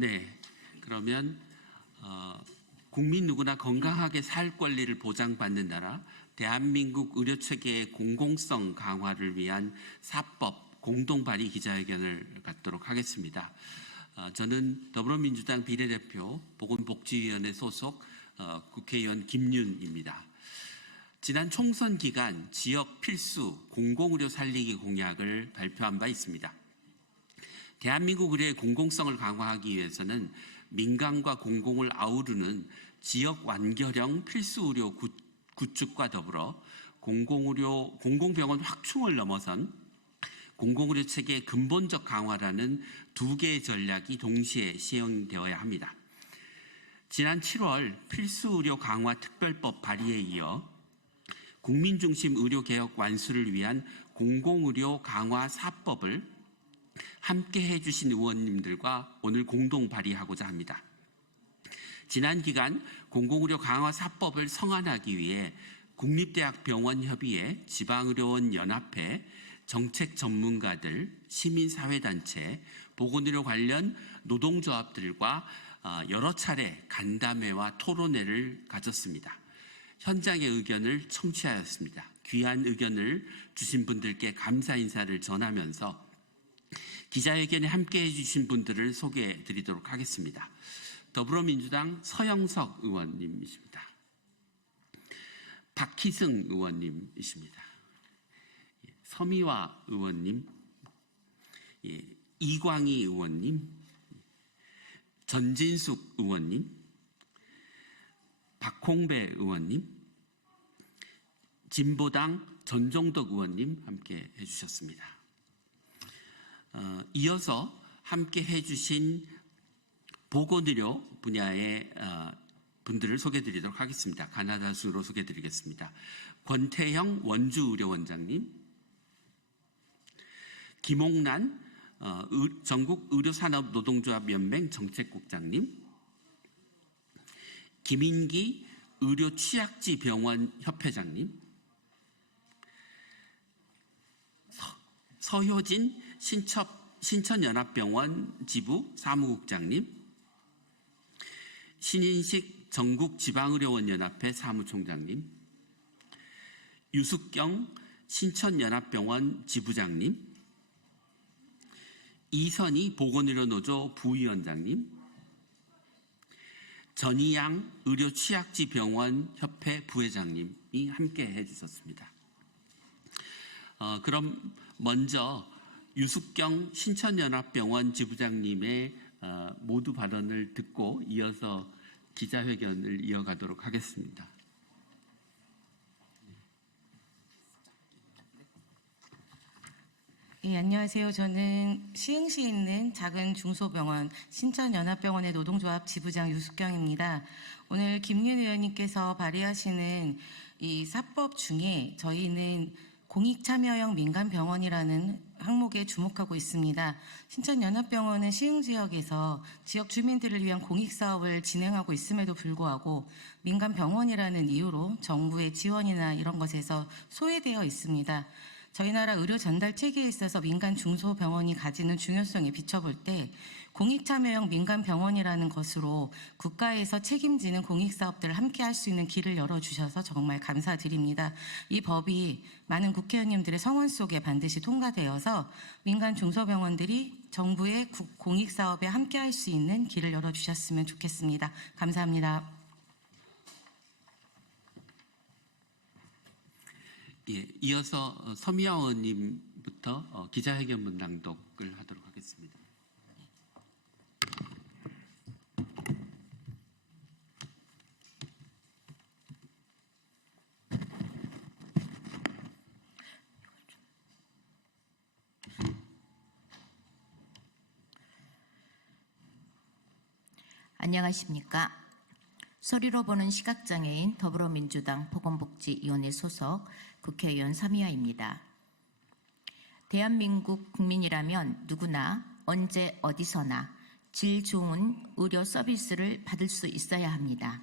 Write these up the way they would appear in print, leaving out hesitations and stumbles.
네, 그러면 국민 누구나 건강하게 살 권리를 보장받는 나라, 대한민국 의료체계의 공공성 강화를 위한 사법 공동 발의 기자회견을 갖도록 하겠습니다. 저는 더불어민주당 비례대표 보건복지위원회 소속 국회의원 김윤입니다. 지난 총선 기간 지역 필수 공공의료 살리기 공약을 발표한 바 있습니다. 대한민국 의료의 공공성을 강화하기 위해서는 민간과 공공을 아우르는 지역 완결형 필수 의료 구축과 더불어 공공병원 확충을 넘어선 공공의료 체계의 근본적 강화라는 두 개의 전략이 동시에 시행되어야 합니다. 지난 7월 필수의료 강화 특별법 발의에 이어 국민중심 의료개혁 완수를 위한 공공의료 강화 4법을 함께 해주신 의원님들과 오늘 공동 발의하고자 합니다. 지난 기간 공공의료 강화 4법을 성안하기 위해 국립대학병원협의회, 지방의료원 연합회, 정책 전문가들, 시민사회단체, 보건의료 관련 노동조합들과 여러 차례 간담회와 토론회를 가졌습니다. 현장의 의견을 청취하였습니다. 귀한 의견을 주신 분들께 감사 인사를 전하면서 기자회견에 함께해 주신 분들을 소개해 드리도록 하겠습니다. 더불어민주당 서영석 의원님이십니다. 박희승 의원님이십니다. 서미화 의원님, 이광희 의원님, 전진숙 의원님, 박홍배 의원님, 진보당 전종덕 의원님 함께 해주셨습니다. 이어서 함께 해주신 보건의료 분야의 분들을 소개해드리도록 하겠습니다. 가나다 순으로 소개해드리겠습니다. 권태형 원주의료원장님, 김홍란 전국의료산업노동조합연맹 정책국장님, 김인기 의료취약지병원 협회장님, 서효진 신천연합병원 지부 사무국장님, 신인식 전국지방의료원연합회 사무총장님, 유숙경 신천연합병원 지부장님, 이선희 보건의료노조 부위원장님, 전희양 의료취약지병원 협회 부회장님이 함께 해주셨습니다. 그럼 먼저 유숙경 신천연합병원 지부장님의 모두 발언을 듣고 이어서 기자회견을 이어가도록 하겠습니다. 예, 안녕하세요. 저는 시흥시에 있는 작은 중소병원 신천연합병원의 노동조합 지부장 유숙경입니다. 오늘 김윤 의원님께서 발의하시는 이 4법 중에 저희는 공익참여형 민간병원이라는 항목에 주목하고 있습니다. 신천연합병원은 시흥지역에서 지역 주민들을 위한 공익사업을 진행하고 있음에도 불구하고 민간병원이라는 이유로 정부의 지원이나 이런 것에서 소외되어 있습니다. 저희 나라 의료 전달 체계에 있어서 민간 중소병원이 가지는 중요성에 비춰볼 때 공익참여형 민간병원이라는 것으로 국가에서 책임지는 공익사업들을 함께 할 수 있는 길을 열어주셔서 정말 감사드립니다. 이 법이 많은 국회의원님들의 성원 속에 반드시 통과되어서 민간 중소병원들이 정부의 공익사업에 함께 할 수 있는 길을 열어주셨으면 좋겠습니다. 감사합니다. 예, 이어서 서미화 의원님부터 기자회견문 낭독을 하도록 하겠습니다. 안녕하십니까. 소리로 보는 시각장애인 더불어민주당 보건복지위원회 소속 국회의원 서미화입니다. 대한민국 국민이라면 누구나 언제 어디서나 질 좋은 의료 서비스를 받을 수 있어야 합니다.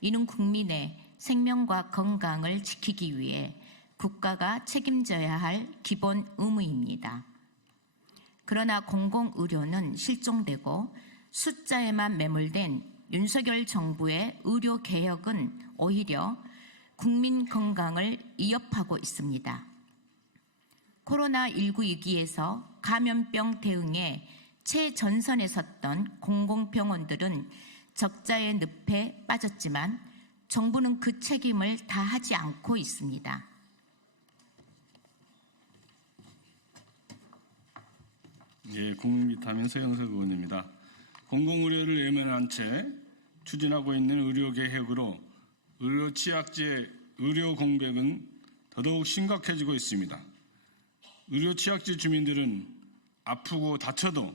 이는 국민의 생명과 건강을 지키기 위해 국가가 책임져야 할 기본 의무입니다. 그러나 공공의료는 실종되고 숫자에만 매몰된 윤석열 정부의 의료 개혁은 오히려 국민 건강을 위협하고 있습니다. 코로나19 위기에서 감염병 대응에 최전선에 섰던 공공병원들은 적자의 늪에 빠졌지만 정부는 그 책임을 다하지 않고 있습니다. 예, 국민비타민 서영석 의원입니다. 공공의료를 외면한 채 추진하고 있는 의료개혁으로 의료 취약지의 의료 공백은 더더욱 심각해지고 있습니다. 의료 취약지 주민들은 아프고 다쳐도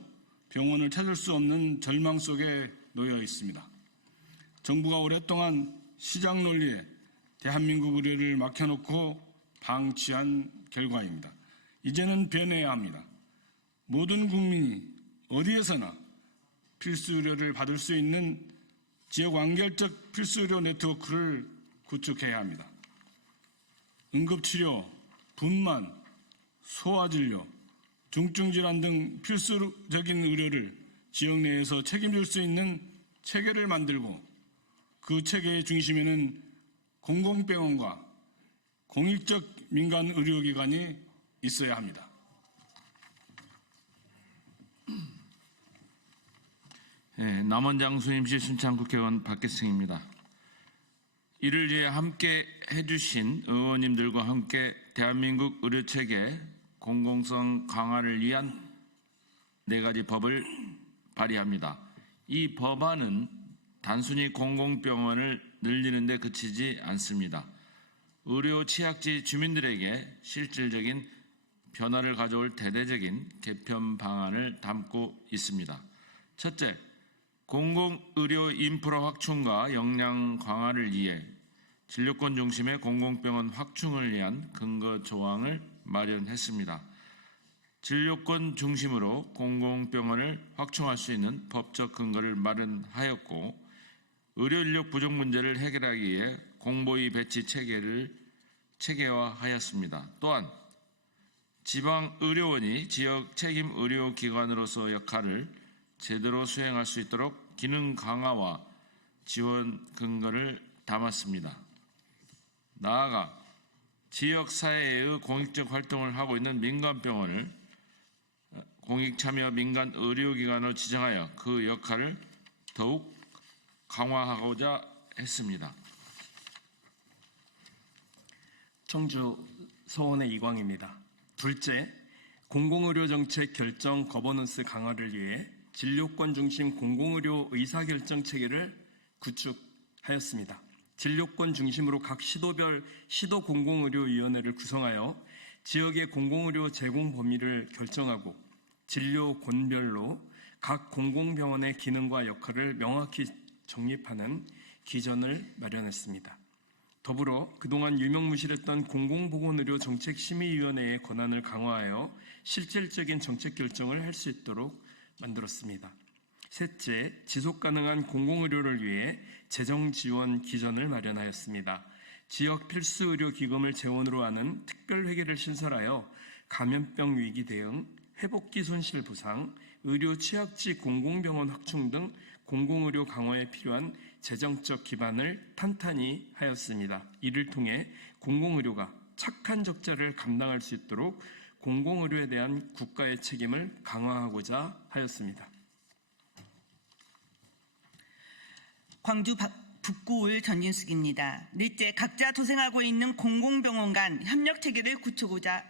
병원을 찾을 수 없는 절망 속에 놓여 있습니다. 정부가 오랫동안 시장 논리에 대한민국 의료를 막혀놓고 방치한 결과입니다. 이제는 변해야 합니다. 모든 국민이 어디에서나 필수 의료를 받을 수 있는 지역 완결적 필수 의료 네트워크를 구축해야 합니다. 응급치료, 분만, 소아진료, 중증질환 등 필수적인 의료를 지역 내에서 책임질 수 있는 체계를 만들고 그 체계의 중심에는 공공병원과 공익적 민간 의료기관이 있어야 합니다. 네, 남원장 수임시 순창국회의원 박계승입니다. 이를 위해 함께 해주신 의원님들과 함께 대한민국 의료체계 공공성 강화를 위한 4가지 법을 발의합니다. 이 법안은 단순히 공공병원을 늘리는 데 그치지 않습니다. 의료 취약지 주민들에게 실질적인 변화를 가져올 대대적인 개편 방안을 담고 있습니다. 첫째, 공공의료 인프라 확충과 역량 강화를 위해 진료권 중심의 공공병원 확충을 위한 근거 조항을 마련했습니다. 진료권 중심으로 공공병원을 확충할 수 있는 법적 근거를 마련하였고, 의료 인력 부족 문제를 해결하기 위해 공보위 배치 체계를 체계화하였습니다. 또한 지방의료원이 지역 책임 의료기관으로서 역할을 제대로 수행할 수 있도록 기능 강화와 지원 근거를 담았습니다. 나아가 지역사회의 공익적 활동을 하고 있는 민간병원을 공익참여 민간 의료기관으로 지정하여 그 역할을 더욱 강화하고자 했습니다. 청주 서원의 이광입니다. 둘째, 공공의료정책 결정 거버넌스 강화를 위해 진료권 중심 공공의료 의사결정 체계를 구축하였습니다. 진료권 중심으로 각 시도별 시도공공의료위원회를 구성하여 지역의 공공의료 제공 범위를 결정하고 진료권별로 각 공공병원의 기능과 역할을 명확히 정립하는 기전을 마련했습니다. 더불어 그동안 유명무실했던 공공보건의료 정책심의위원회의 권한을 강화하여 실질적인 정책 결정을 할 수 있도록 만들었습니다. 셋째, 지속가능한 공공의료를 위해 재정지원 기전을 마련하였습니다. 지역 필수의료기금을 재원으로 하는 특별회계를 신설하여 감염병 위기 대응, 회복기 손실 보상, 의료 취약지 공공병원 확충 등 공공의료 강화에 필요한 재정적 기반을 탄탄히 하였습니다. 이를 통해 공공의료가 착한 적자를 감당할 수 있도록 공공의료에 대한 국가의 책임을 강화하고자 하였습니다. 광주 북구울 전진숙입니다. 넷째, 각자 도생하고 있는 공공병원 간 협력체계를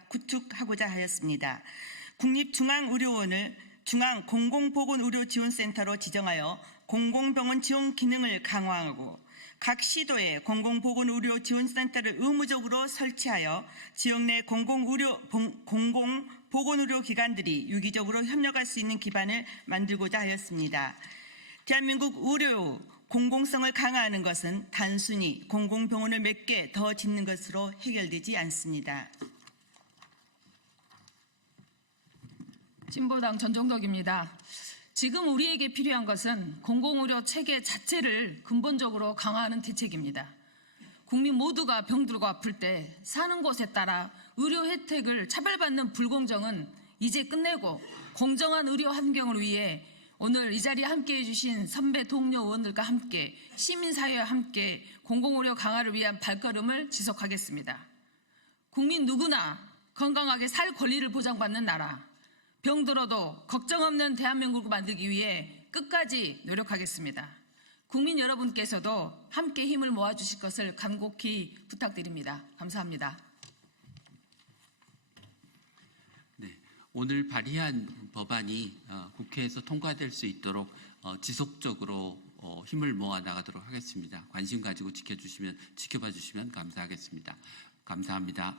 구축하고자 하였습니다. 국립중앙의료원을 중앙공공보건의료지원센터로 지정하여 공공병원 지원 기능을 강화하고 각 시도에 공공보건의료지원센터를 의무적으로 설치하여 지역 내 공공보건의료기관들이 유기적으로 협력할 수 있는 기반을 만들고자 하였습니다. 대한민국 의료 공공성을 강화하는 것은 단순히 공공병원을 몇 개 더 짓는 것으로 해결되지 않습니다. 진보당 전종덕입니다. 지금 우리에게 필요한 것은 공공의료 체계 자체를 근본적으로 강화하는 대책입니다. 국민 모두가 병들고 아플 때 사는 곳에 따라 의료 혜택을 차별받는 불공정은 이제 끝내고 공정한 의료 환경을 위해 오늘 이 자리에 함께해 주신 선배 동료 의원들과 함께 시민사회와 함께 공공의료 강화를 위한 발걸음을 지속하겠습니다. 국민 누구나 건강하게 살 권리를 보장받는 나라, 병들어도 걱정 없는 대한민국을 만들기 위해 끝까지 노력하겠습니다. 국민 여러분께서도 함께 힘을 모아주실 것을 간곡히 부탁드립니다. 감사합니다. 네, 오늘 발의한 법안이 국회에서 통과될 수 있도록 지속적으로 힘을 모아 나가도록 하겠습니다. 관심 가지고 지켜봐 주시면 감사하겠습니다. 감사합니다.